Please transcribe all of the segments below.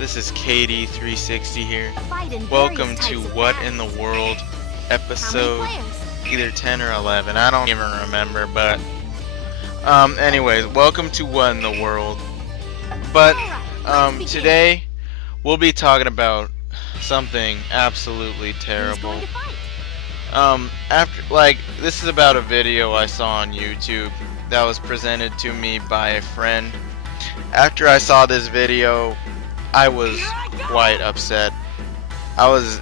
This is KD360 here. Welcome to What in the World episode either 10 or 11. I don't even remember, but anyways, welcome to What in the World. But today we'll be talking about something absolutely terrible. This is about a video I saw on YouTube that was presented to me by a friend. After I saw this video, I was quite upset. I was,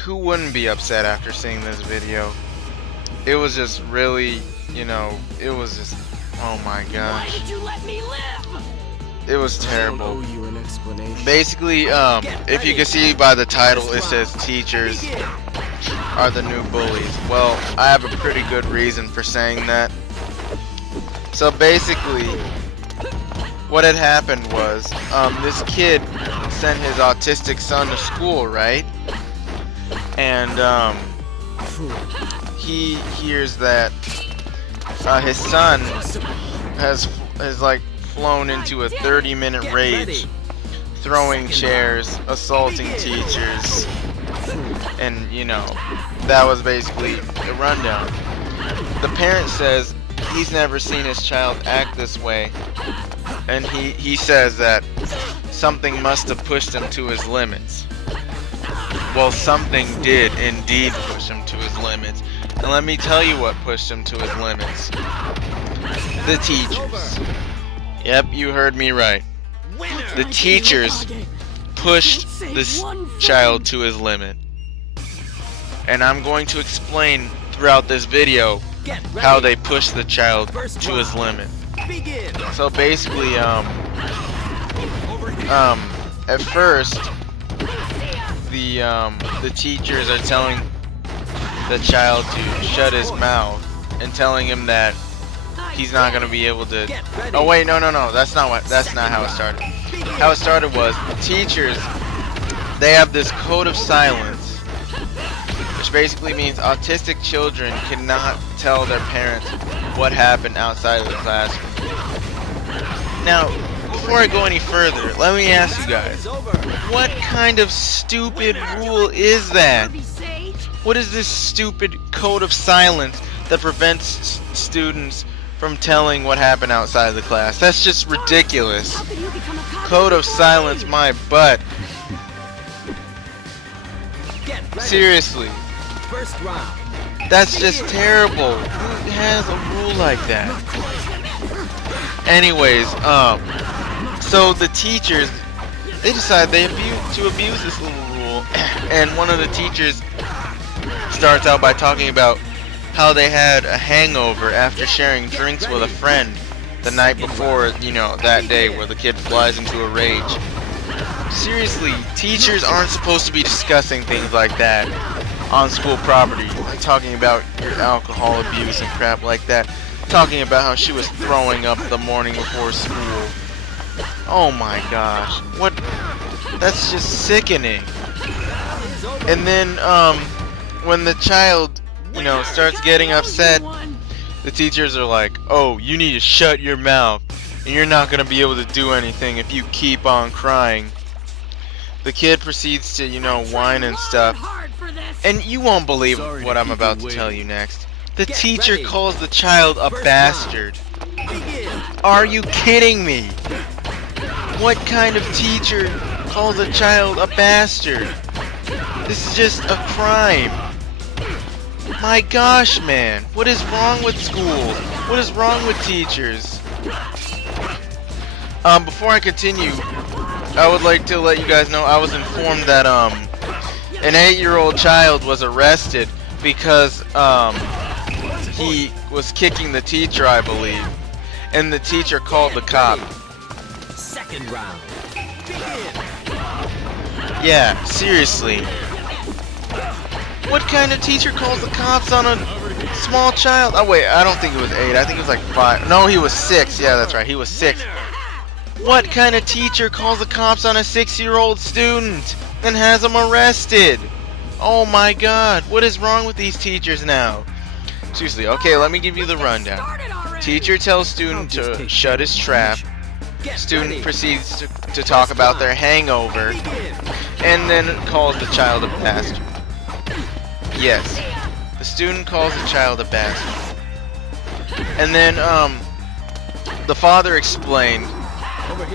who wouldn't be upset after seeing this video? It was just really, it was just, oh my gosh. Why did you let me live? It was terrible. I don't owe you an explanation. Basically, if you can see by the title, it says teachers are the new bullies. Well, I have a pretty good reason for saying that. So basically, what had happened was, this kid sent his autistic son to school, right? And he hears that his son has flown into a 30-minute rage, throwing chairs, assaulting teachers, and that was basically the rundown. The parent says he's never seen his child act this way, and he says that something must have pushed him to his limits. Well, something did indeed push him to his limits, and let me tell you what pushed him to his limits. The teachers. Yep, you heard me right. The teachers pushed this child to his limit. And I'm going to explain throughout this video how they pushed the child to his limit. So basically, at first, the teachers are telling the child to shut his mouth and telling him that he's not gonna be able to. Oh wait, no, that's not how it started. How it started was the teachers, they have this code of silence, which basically means autistic children cannot tell their parents what happened outside of the classroom. Now, before I go any further, let me ask you guys, what kind of stupid rule is that? What is this stupid code of silence that prevents students from telling what happened outside of the class? That's just ridiculous. Code of silence, my butt. Seriously. That's just terrible. Who has a rule like that? Anyways, so the teachers, they decide to abuse this little rule, and one of the teachers starts out by talking about how they had a hangover after sharing drinks with a friend the night before, that day where the kid flies into a rage. Seriously, teachers aren't supposed to be discussing things like that on school property, like talking about your alcohol abuse and crap like that, talking about how she was throwing up the morning before school. Oh my gosh, what? That's just sickening. And then, when the child starts getting upset, the teachers are like, oh, you need to shut your mouth, and you're not going to be able to do anything if you keep on crying. The kid proceeds to, whine and stuff, and you won't believe what I'm about to tell you next. The teacher calls the child a bastard. Are you kidding me? What kind of teacher calls a child a bastard? This is just a crime. My gosh, man, what is wrong with schools? What is wrong with teachers? Before I continue, I would like to let you guys know I was informed that an 8-year-old child was arrested because he was kicking the teacher, I believe, and the teacher called the cop. Second round. Yeah, seriously. What kind of teacher calls the cops on a small child? Oh wait, I don't think it was 8. I think it was like 5. No, he was 6. Yeah, that's right. He was 6. What kind of teacher calls the cops on a 6-year-old student and has him arrested? Oh my god, what is wrong with these teachers now? Seriously, okay, let me give you the rundown. Teacher tells student to shut his trap. Student proceeds to talk about their hangover and then calls the child a bastard. Yes, the student calls the child a bastard. And then the father explained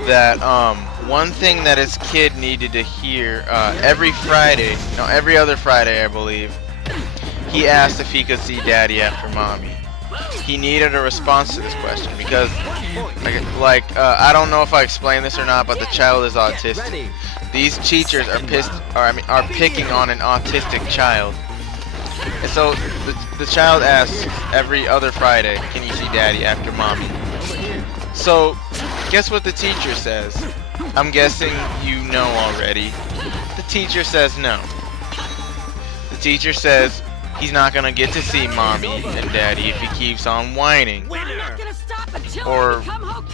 that one thing that his kid needed to hear every other Friday, I believe, he asked if he could see daddy after mommy. He needed a response to this question because, I don't know if I explained this or not, but the child is autistic. These teachers are picking on an autistic child, and so the child asks every other Friday, "Can you see daddy after mommy?" So, guess what the teacher says? I'm guessing you know already. The teacher says no. The teacher says he's not gonna get to see mommy and daddy if he keeps on whining. Or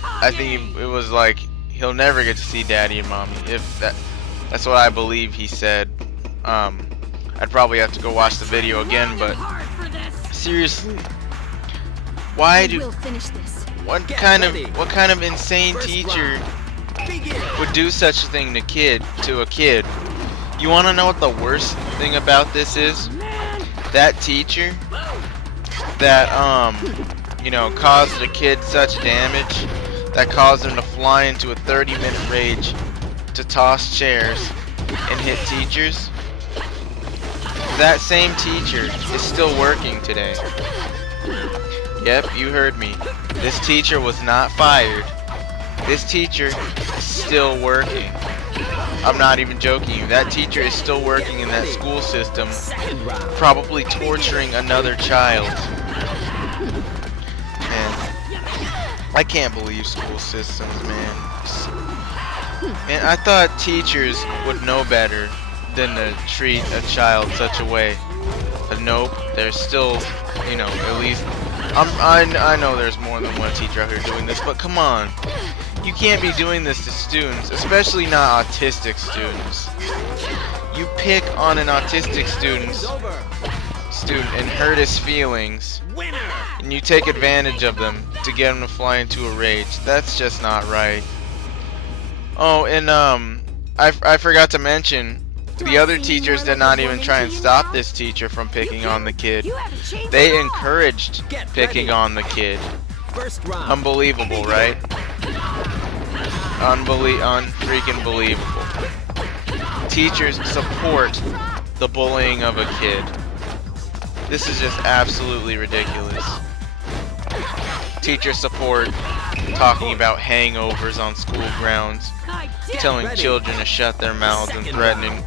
I think it was like he'll never get to see daddy and mommy. If that's what I believe he said. I'd probably have to go watch the video again, but seriously, what kind of insane teacher would do such a thing to a kid? You want to know what the worst thing about this is? That teacher that caused the kid such damage that caused him to fly into a 30-minute rage to toss chairs and hit teachers. That same teacher is still working today. Yep, you heard me. This teacher was not fired. This teacher is still working. I'm not even joking. That teacher is still working in that school system, probably torturing another child. Man, I can't believe school systems, man. And I thought teachers would know better than to treat a child such a way. But nope, there's still, at least I know there's more than one teacher out here doing this, but come on. You can't be doing this to students, especially not autistic students. You pick on an autistic student and hurt his feelings, and you take advantage of them to get him to fly into a rage. That's just not right. Oh, and I forgot to mention, the other teachers did not even try and stop this teacher from picking on the kid. They encouraged picking on the kid. Unbelievable, right? Unfreaking believable. Teachers support the bullying of a kid. This is just absolutely ridiculous. Teachers support talking about hangovers on school grounds, telling children to shut their mouths and threatening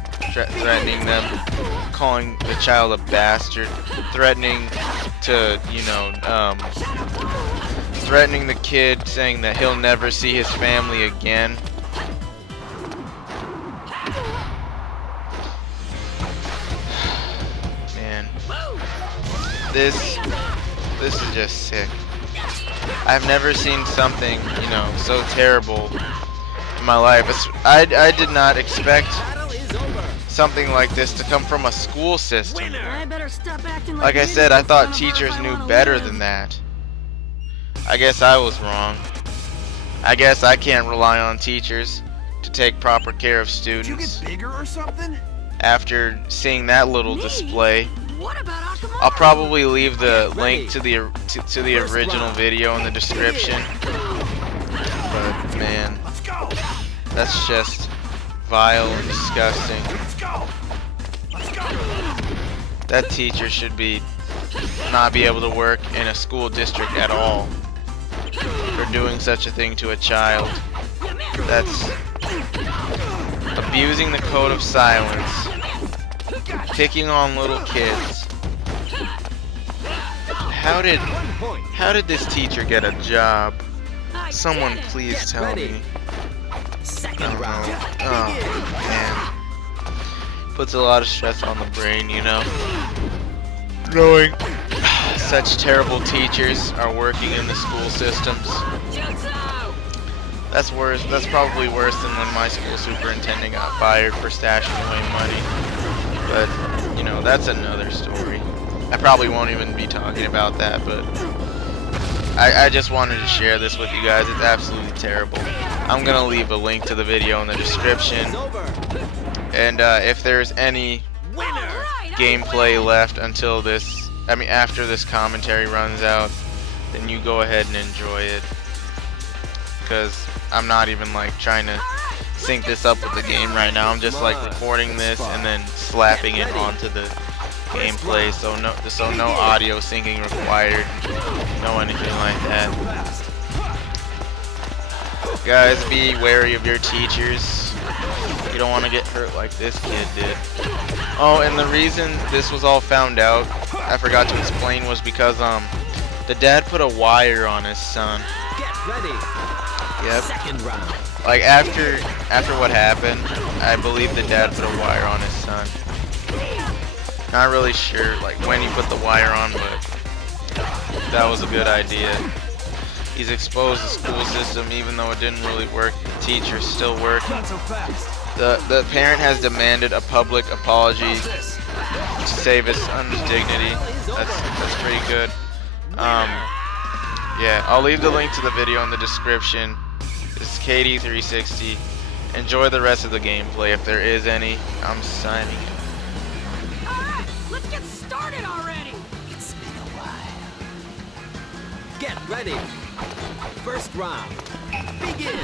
them, calling the child a bastard, threatening to, threatening the kid, saying that he'll never see his family again. Man, this is just sick. I've never seen something, so terrible in my life. I did not expect something like this to come from a school system. Like I said, I thought teachers knew better than that. I guess I was wrong. I guess I can't rely on teachers to take proper care of students. After seeing that little display, I'll probably leave the link to the original video in the description. But man, that's just vile and disgusting. That teacher should not be able to work in a school district at all for doing such a thing to a child. That's abusing the code of silence, picking on little kids. How did this teacher get a job? Someone please tell me. Oh man, puts a lot of stress on the brain, knowing such terrible teachers are working in the school systems. That's worse. That's probably worse than when my school superintendent got fired for stashing away money. But, that's another story. I probably won't even be talking about that, but I just wanted to share this with you guys. It's absolutely terrible. I'm gonna leave a link to the video in the description. It's over. And if there's any Winner. gameplay left until this, after this commentary runs out, then you go ahead and enjoy it. Because I'm not even like trying to sync this up with the game right now. I'm just like recording this and then slapping it onto the gameplay. So no audio syncing required. No anything like that. Guys, be wary of your teachers. You don't want to get hurt like this kid did. Oh, and the reason this was all found out, I forgot to explain, was because the dad put a wire on his son. Get ready. Yep. Second round. Like after what happened, I believe the dad put a wire on his son. Not really sure like when he put the wire on, but that was a good idea. He's exposed the school system, even though it didn't really work. The teachers still work. The parent has demanded a public apology to save his son's dignity. That's pretty good. Yeah, I'll leave the link to the video in the description. This is KD360. Enjoy the rest of the gameplay if there is any. I'm signing it. Alright, let's get started already! It's been a while. Get ready. First round. Begin.